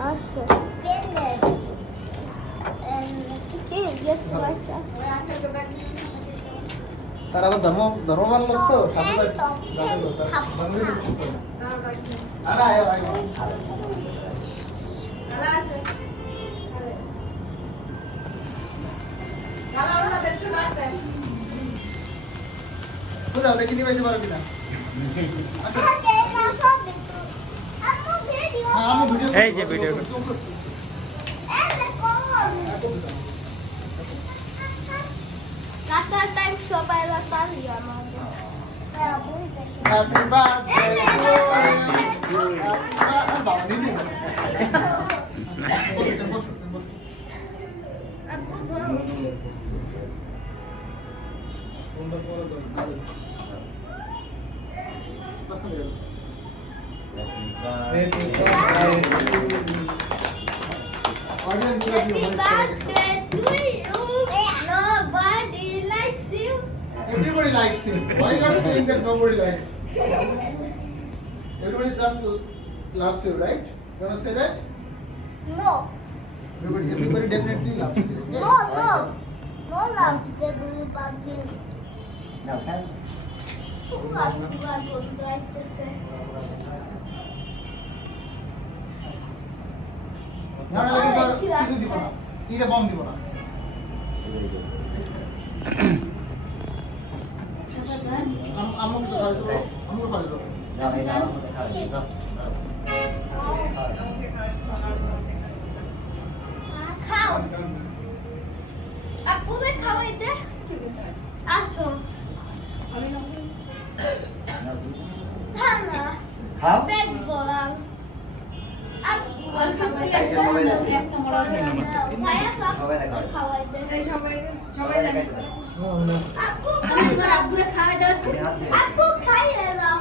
আচ্ছা তার আবার ধর্মবান লোক তো সাধুবাদ লোক তার বাঙালি কিছু করে না আরে আয় আয় তুই না দেখি নিয়ে পারবি না আচ্ছা আমি ভিডিও এই যে ভিডিও কাটার টাইম সবাই পারি আমাদের হ্যাপি বার্থডে টু ইউ বাবা দিদি বসো Happy birthday to you. Nobody likes you. Everybody likes him. Why you are saying that nobody likes? Everybody does loves you, right? You wanna say that? No. Everybody definitely loves you. Okay? No love. Everybody. বলতে আসতেছে না না লাগে তো কিছু দিব না ইরে বম দিব না আমু কিছু খাইতো আমু খাইতো খাও আপুদের খাওয়াইতে আসো না না খাও পেট ভরাল আপু খাওয়াইতে ভাইয়া সব খাওয়াইতে আপু খাই দাও আপু খাই দাও